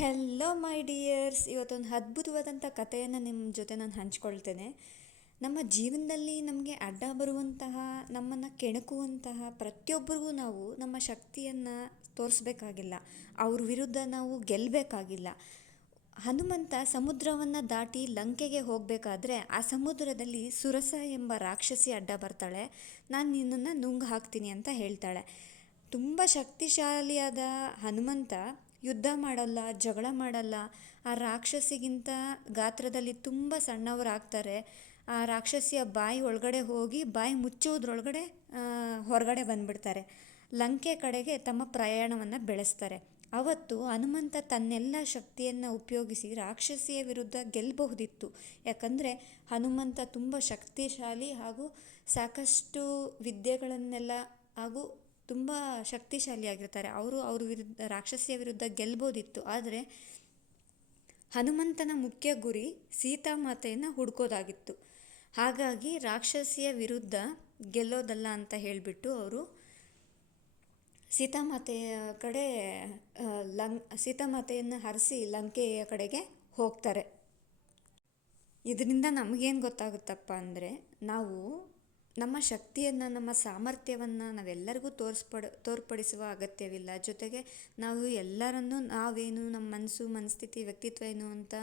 Hello ಮೈ dears ಇವತ್ತೊಂದು ಅದ್ಭುತವಾದಂಥ ಕಥೆಯನ್ನು ನಿಮ್ಮ ಜೊತೆ ನಾನು ಹಂಚ್ಕೊಳ್ತೇನೆ. ನಮ್ಮ ಜೀವನದಲ್ಲಿ ನಮಗೆ ಅಡ್ಡ ಬರುವಂತಹ, ನಮ್ಮನ್ನು ಕೆಣಕುವಂತಹ ಪ್ರತಿಯೊಬ್ಬರಿಗೂ ನಾವು ನಮ್ಮ ಶಕ್ತಿಯನ್ನು ತೋರಿಸ್ಬೇಕಾಗಿಲ್ಲ. ಅವ್ರ ವಿರುದ್ಧ ನಾವು ಗೆಲ್ಲಬೇಕಾಗಿಲ್ಲ ಹನುಮಂತ ಸಮುದ್ರವನ್ನು ದಾಟಿ ಲಂಕೆಗೆ ಹೋಗಬೇಕಾದ್ರೆ ಆ ಸಮುದ್ರದಲ್ಲಿ ಸುರಸ ಎಂಬ ರಾಕ್ಷಸಿ ಅಡ್ಡ ಬರ್ತಾಳೆ. ನಾನು ನಿನ್ನನ್ನು ನುಂಗ್ ಹಾಕ್ತೀನಿ ಅಂತ ಹೇಳ್ತಾಳೆ. ತುಂಬ ಶಕ್ತಿಶಾಲಿಯಾದ ಹನುಮಂತ ಯುದ್ಧ ಮಾಡಲ್ಲ, ಜಗಳ ಮಾಡಲ್ಲ. ಆ ರಾಕ್ಷಸಿಗಿಂತ ಗಾತ್ರದಲ್ಲಿ ತುಂಬ ಸಣ್ಣವರಾಗ್ತಾರೆ. ಆ ರಾಕ್ಷಸಿಯ ಬಾಯಿ ಒಳಗಡೆ ಹೋಗಿ, ಬಾಯಿ ಮುಚ್ಚೋದ್ರೊಳಗಡೆ ಹೊರಗಡೆ ಬಂದ್ಬಿಡ್ತಾರೆ. ಲಂಕೆ ಕಡೆಗೆ ತಮ್ಮ ಪ್ರಯಾಣವನ್ನು ಬೆಳೆಸ್ತಾರೆ. ಅವತ್ತು ಹನುಮಂತ ತನ್ನೆಲ್ಲ ಶಕ್ತಿಯನ್ನು ಉಪಯೋಗಿಸಿ ರಾಕ್ಷಸಿಯ ವಿರುದ್ಧ ಗೆಲ್ಲಬಹುದಿತ್ತು ಯಾಕಂದರೆ ಹನುಮಂತ ತುಂಬ ಶಕ್ತಿಶಾಲಿ ಹಾಗೂ ಸಾಕಷ್ಟು ವಿದ್ಯೆಗಳನ್ನೆಲ್ಲ ಹಾಗೂ ತುಂಬ ಶಕ್ತಿಶಾಲಿಯಾಗಿರ್ತಾರೆ. ಅವರು ಅವ್ರ ವಿರುದ್ಧ, ರಾಕ್ಷಸಿಯ ವಿರುದ್ಧ ಗೆಲ್ಬೋದಿತ್ತು. ಆದರೆ ಹನುಮಂತನ ಮುಖ್ಯ ಗುರಿ ಸೀತಾಮಾತೆಯನ್ನು ಹುಡ್ಕೋದಾಗಿತ್ತು. ಹಾಗಾಗಿ ರಾಕ್ಷಸಿಯ ವಿರುದ್ಧ ಗೆಲ್ಲೋದಲ್ಲ ಅಂತ ಹೇಳಿಬಿಟ್ಟು ಅವರು ಸೀತಾಮಾತೆಯ ಕಡೆ ಲಂ, ಸೀತಾಮಾತೆಯನ್ನು ಹರಿಸಿ ಲಂಕೆಯ ಕಡೆಗೆ ಹೋಗ್ತಾರೆ. ಇದರಿಂದ ನಮಗೇನು ಗೊತ್ತಾಗುತ್ತಪ್ಪ ಅಂದರೆ ನಾವು ನಮ್ಮ ಶಕ್ತಿಯನ್ನು, ನಮ್ಮ ಸಾಮರ್ಥ್ಯವನ್ನು ನಾವೆಲ್ಲರಿಗೂ ತೋರಿಸ್ಪಡ, ತೋರ್ಪಡಿಸುವ ಅಗತ್ಯವಿಲ್ಲ. ಜೊತೆಗೆ ನಾವು ಎಲ್ಲರನ್ನೂ ನಾವೇನು ನಮ್ಮ ಮನಸ್ಸು, ಮನಸ್ಥಿತಿ, ವ್ಯಕ್ತಿತ್ವ ಏನು ಅಂತ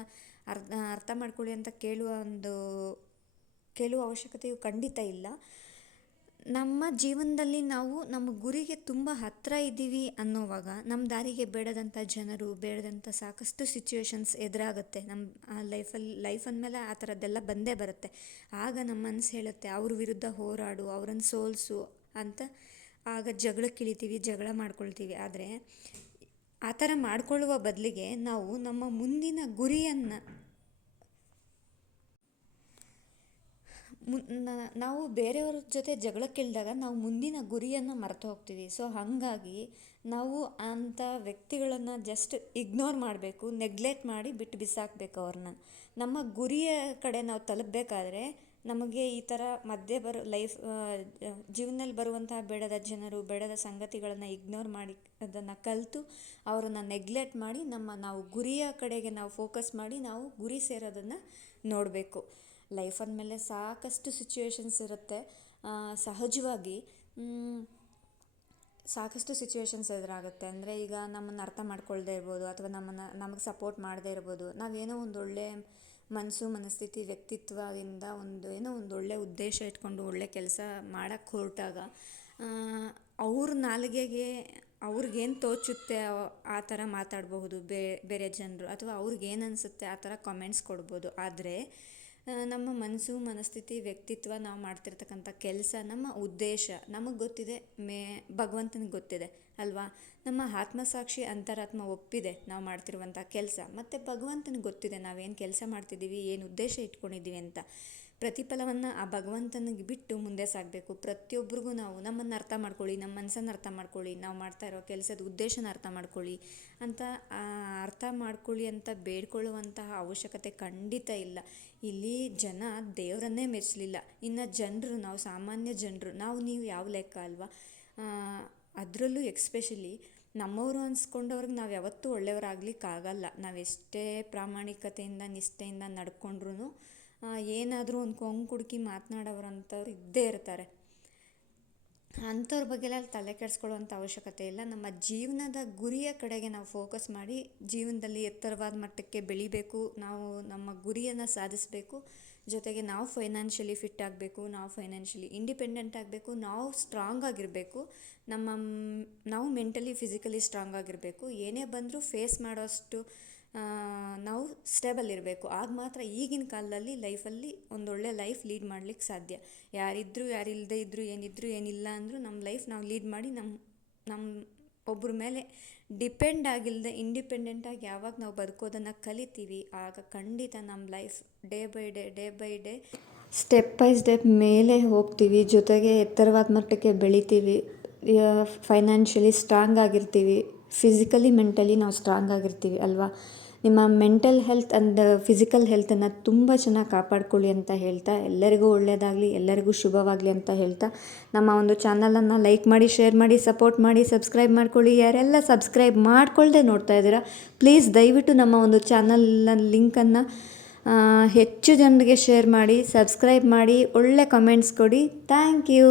ಅರ್ಥ ಅರ್ಥ ಮಾಡ್ಕೊಳ್ಳಿ ಅಂತ ಕೇಳುವ ಒಂದು, ಕೇಳುವ ಅವಶ್ಯಕತೆಯು ಖಂಡಿತ ಇಲ್ಲ. ನಮ್ಮ ಜೀವನದಲ್ಲಿ ನಾವು ನಮ್ಮ ಗುರಿಗೆ ತುಂಬ ಹತ್ತಿರ ಇದ್ದೀವಿ ಅನ್ನೋವಾಗ ನಮ್ಮ ದಾರಿಗೆ ಬೇಡದಂಥ ಜನರು ಬೇಡದಂಥ ಸಾಕಷ್ಟು ಸಿಚುವೇಶನ್ಸ್ ಎದುರಾಗುತ್ತೆ. ನಮ್ಮ ಲೈಫಲ್ಲಿ ಲೈಫ್ ಅಂದಮೇಲೆ ಆ ಥರದ್ದೆಲ್ಲ ಬಂದೇ ಬರುತ್ತೆ. ಆಗ ನಮ್ಮ ಮನಸ್ಸು ಹೇಳುತ್ತೆ, ಅವ್ರ ವಿರುದ್ಧ ಹೋರಾಡು, ಅವ್ರನ್ನ ಸೋಲಿಸು ಅಂತ ಆಗ ಜಗಳಕ್ಕೆ ಕಿಳಿತೀವಿ, ಜಗಳ ಮಾಡ್ಕೊಳ್ತೀವಿ. ಆದರೆ ಆ ಥರ ಮಾಡಿಕೊಳ್ಳುವ ಬದಲಿಗೆ ನಾವು ನಮ್ಮ ಮುಂದಿನ ಗುರಿಯನ್ನು ನಾವು ಬೇರೆಯವ್ರ ಜೊತೆ ಜಗಳಕ್ಕಿಳಿದಾಗ ನಾವು ಮುಂದಿನ ಗುರಿಯನ್ನು ಮರೆತು ಹೋಗ್ತೀವಿ. ಸೊ ಹಾಗಾಗಿ ನಾವು ಅಂಥ ವ್ಯಕ್ತಿಗಳನ್ನು ಜಸ್ಟ್ ಇಗ್ನೋರ್ ಮಾಡಬೇಕು ನೆಗ್ಲೆಕ್ಟ್ ಮಾಡಿ ಬಿಟ್ಟು ಬಿಸಾಕಬೇಕು ಅವ್ರನ್ನ. ನಮ್ಮ ಗುರಿಯ ಕಡೆ ನಾವು ತಲುಪಬೇಕಾದ್ರೆ ನಮಗೆ ಈ ಥರ ಮಧ್ಯೆ ಬರೋ ಲೈಫ್ ಜೀವನದಲ್ಲಿ ಬರುವಂತಹ ಬೇಡದ ಜನರು, ಬೇಡದ ಸಂಗತಿಗಳನ್ನು ಇಗ್ನೋರ್ ಮಾಡಿ ಅದನ್ನು ಕಲಿತು ಅವರನ್ನು ನೆಗ್ಲೆಕ್ಟ್ ಮಾಡಿ ನಮ್ಮ ನಾವು ಗುರಿಯ ಕಡೆಗೆ ನಾವು ಫೋಕಸ್ ಮಾಡಿ ನಾವು ಗುರಿ ಸೇರೋದನ್ನು ನೋಡಬೇಕು. ಲೈಫ್ ಅಂದಮೇಲೆ ಸಾಕಷ್ಟು ಸಿಚುವೇಶನ್ಸ್ ಇರುತ್ತೆ. ಸಹಜವಾಗಿ ಸಾಕಷ್ಟು ಸಿಚುವೇಶನ್ಸ್ ಎದುರಾಗುತ್ತೆ. ಅಂದರೆ ಈಗ ನಮ್ಮನ್ನು ಅರ್ಥ ಮಾಡ್ಕೊಳ್ಳದೇ ಇರ್ಬೋದು, ಅಥವಾ ನಮ್ಮನ್ನು, ನಮಗೆ ಸಪೋರ್ಟ್ ಮಾಡದೇ ಇರ್ಬೋದು. ನಾವೇನೋ ಒಂದು ಒಳ್ಳೆ ಮನಸ್ಸು, ಮನಸ್ಥಿತಿ, ವ್ಯಕ್ತಿತ್ವದಿಂದ ಒಂದು, ಏನೋ ಒಂದು ಒಳ್ಳೆ ಉದ್ದೇಶ ಇಟ್ಕೊಂಡು ಒಳ್ಳೆ ಕೆಲಸ ಮಾಡೋಕ್ಕೆ ಹೊರಟಾಗ ಅವ್ರ ನಾಲಿಗೆಗೆ ಅವ್ರಿಗೇನು ತೋಚುತ್ತೆ ಆ ಥರ ಮಾತಾಡಬಹುದು ಬೇರೆ ಜನರು, ಅಥವಾ ಅವ್ರಿಗೇನು ಅನಿಸುತ್ತೆ ಆ ಥರ ಕಮೆಂಟ್ಸ್ ಕೊಡ್ಬೋದು. ಆದರೆ ನಮ್ಮ ಮನಸ್ಸು, ಮನಸ್ಥಿತಿ, ವ್ಯಕ್ತಿತ್ವ ನಾವು ಮಾಡ್ತಿರ್ತಕ್ಕಂಥ ಕೆಲಸ, ನಮ್ಮ ಉದ್ದೇಶ, ನಮಗೆ ಗೊತ್ತಿದೆ, ಮೇ, ಭಗವಂತನಿಗೆ ಗೊತ್ತಿದೆ, ಅಲ್ವಾ? ನಮ್ಮ ಆತ್ಮಸಾಕ್ಷಿ, ಅಂತರಾತ್ಮ ಒಪ್ಪಿದೆ ನಾವು ಮಾಡ್ತಿರುವಂಥ ಕೆಲಸ. ಮತ್ತು ಭಗವಂತನಿಗೆ ಗೊತ್ತಿದೆ ನಾವೇನು ಕೆಲಸ ಮಾಡ್ತಿದ್ದೀವಿ, ಏನು ಉದ್ದೇಶ ಇಟ್ಕೊಂಡಿದ್ದೀವಿ ಅಂತ. ಪ್ರತಿಫಲವನ್ನು ಆ ಭಗವಂತನಿಗೆ ಬಿಟ್ಟು ಮುಂದೆ ಸಾಗಬೇಕು ಪ್ರತಿಯೊಬ್ಬರಿಗೂ ನಾವು ನಮ್ಮನ್ನು ಅರ್ಥ ಮಾಡ್ಕೊಳ್ಳಿ, ನಮ್ಮ ಮನಸ್ಸನ್ನು ಅರ್ಥ ಮಾಡ್ಕೊಳ್ಳಿ, ನಾವು ಮಾಡ್ತಾ ಇರೋ ಕೆಲಸದ ಉದ್ದೇಶನ ಅರ್ಥ ಮಾಡ್ಕೊಳ್ಳಿ ಅಂತ ಅರ್ಥ ಮಾಡ್ಕೊಳ್ಳಿ ಅಂತ ಬೇಡ್ಕೊಳ್ಳುವಂತಹ ಅವಶ್ಯಕತೆ ಖಂಡಿತ ಇಲ್ಲ. ಇಲ್ಲಿ ಜನ ದೇವರನ್ನೇ ಮೆಚ್ಚಲಿಲ್ಲ ಇನ್ನು ಜನರು, ನಾವು ಸಾಮಾನ್ಯ ಜನರು, ನಾವು ನೀವು ಯಾವ ಲೆಕ್ಕ ಅಲ್ವಾ? ಅದರಲ್ಲೂ ಎಕ್ಸ್ಪೆಷಲಿ ನಮ್ಮವರು ಅನ್ಸ್ಕೊಂಡವ್ರಿಗೆ ನಾವು ಯಾವತ್ತೂ ಒಳ್ಳೆಯವರಾಗ್ಲಿಕ್ಕಾಗಲ್ಲ. ನಾವು ಎಷ್ಟೇ ಪ್ರಾಮಾಣಿಕತೆಯಿಂದ, ನಿಷ್ಠೆಯಿಂದ ನಡ್ಕೊಂಡ್ರೂ ಏನಾದರೂ ಒಂದು ಕೊಂಕು ಮಾತನಾಡೋರು ಮಾತನಾಡೋರಂಥವ್ರು ಇದ್ದೇ ಇರ್ತಾರೆ. ಅಂಥವ್ರ ಬಗ್ಗೆ ಎಲ್ಲ ತಲೆ ಕೆಡಿಸ್ಕೊಳ್ಳುವಂಥ ಅವಶ್ಯಕತೆ ಇಲ್ಲ. ನಮ್ಮ ಜೀವನದ ಗುರಿಯ ಕಡೆಗೆ ನಾವು ಫೋಕಸ್ ಮಾಡಿ ಜೀವನದಲ್ಲಿ ಎತ್ತರವಾದ ಮಟ್ಟಕ್ಕೆ ಬೆಳಿಬೇಕು, ನಾವು ನಮ್ಮ ಗುರಿಯನ್ನು ಸಾಧಿಸಬೇಕು, ಜೊತೆಗೆ ನಾವು ಫೈನಾನ್ಷಿಯಲಿ ಫಿಟ್ ಆಗಬೇಕು, ನಾವು ಫೈನಾನ್ಷಿಯಲಿ ಇಂಡಿಪೆಂಡೆಂಟ್ ಆಗಬೇಕು, ನಾವು ಸ್ಟ್ರಾಂಗ್ ಆಗಿರಬೇಕು, ನಮ್ಮ, ನಾವು ಮೆಂಟಲಿ ಫಿಸಿಕಲಿ ಸ್ಟ್ರಾಂಗ್ ಆಗಿರಬೇಕು. ಏನೇ ಬಂದರೂ ಫೇಸ್ ಮಾಡೋಷ್ಟು ನಾವು ಸ್ಟೇಬಲ್ ಇರಬೇಕು. ಆಗ ಮಾತ್ರ ಈಗಿನ ಕಾಲದಲ್ಲಿ ಲೈಫಲ್ಲಿ ಒಂದೊಳ್ಳೆ ಲೈಫ್ ಲೀಡ್ ಮಾಡ್ಲಿಕ್ಕೆ ಸಾಧ್ಯ. ಯಾರಿದ್ದರೂ ಯಾರಿಲ್ಲದೆ ಇದ್ದರೂ ಏನಿದ್ದರೂ ಏನಿಲ್ಲ ಅಂದರೂ ನಮ್ಮ ಲೈಫ್ ನಾವು ಲೀಡ್ ಮಾಡಿ ನಮ್ಮ ನಮ್ಮ ಒಬ್ಬರ ಮೇಲೆ ಡಿಪೆಂಡ್ ಆಗಿಲ್ಲದೆ ಇಂಡಿಪೆಂಡೆಂಟಾಗಿ ಯಾವಾಗ ನಾವು ಬದುಕೋದನ್ನು ಕಲಿತೀವಿ, ಆಗ ಖಂಡಿತ ನಮ್ಮ life day by day day by day step by step ಮೇಲೆ ಹೋಗ್ತೀವಿ. ಜೊತೆಗೆ ಎತ್ತರವಾದ ಮಟ್ಟಕ್ಕೆ ಬೆಳಿತೀವಿ. ಫೈನಾನ್ಷಿಯಲಿ ಸ್ಟ್ರಾಂಗ್ ಆಗಿರ್ತೀವಿ. ಫಿಸಿಕಲಿ ಮೆಂಟಲಿ ನಾವು ಸ್ಟ್ರಾಂಗ್ ಆಗಿರ್ತೀವಿ, ಅಲ್ವಾ? ನಿಮ್ಮ ಮೆಂಟಲ್ ಹೆಲ್ತ್ ಅಂಡ್ ಫಿಸಿಕಲ್ ಹೆಲ್ತನ್ನು ತುಂಬ ಚೆನ್ನಾಗಿ ಕಾಪಾಡ್ಕೊಳ್ಳಿ ಅಂತ ಹೇಳ್ತಾ, ಎಲ್ಲರಿಗೂ ಒಳ್ಳೆಯದಾಗಲಿ ಎಲ್ಲರಿಗೂ ಶುಭವಾಗಲಿ ಅಂತ ಹೇಳ್ತಾ, ನಮ್ಮ ಒಂದು ಚಾನಲನ್ನು ಲೈಕ್ ಮಾಡಿ ಶೇರ್ ಮಾಡಿ ಸಪೋರ್ಟ್ ಮಾಡಿ ಸಬ್ಸ್ಕ್ರೈಬ್ ಮಾಡ್ಕೊಳ್ಳಿ. ಯಾರೆಲ್ಲ ಸಬ್ಸ್ಕ್ರೈಬ್ ಮಾಡ್ಕೊಳ್ಳದೆ ನೋಡ್ತಾ ಇದ್ದೀರಾ ಪ್ಲೀಸ್ ದಯವಿಟ್ಟು ನಮ್ಮ ಒಂದು ಚಾನಲ್ನ ಲಿಂಕನ್ನು ಹೆಚ್ಚು ಜನರಿಗೆ ಶೇರ್ ಮಾಡಿ ಸಬ್ಸ್ಕ್ರೈಬ್ ಮಾಡಿ, ಒಳ್ಳೆ ಕಮೆಂಟ್ಸ್ ಕೊಡಿ. Thank you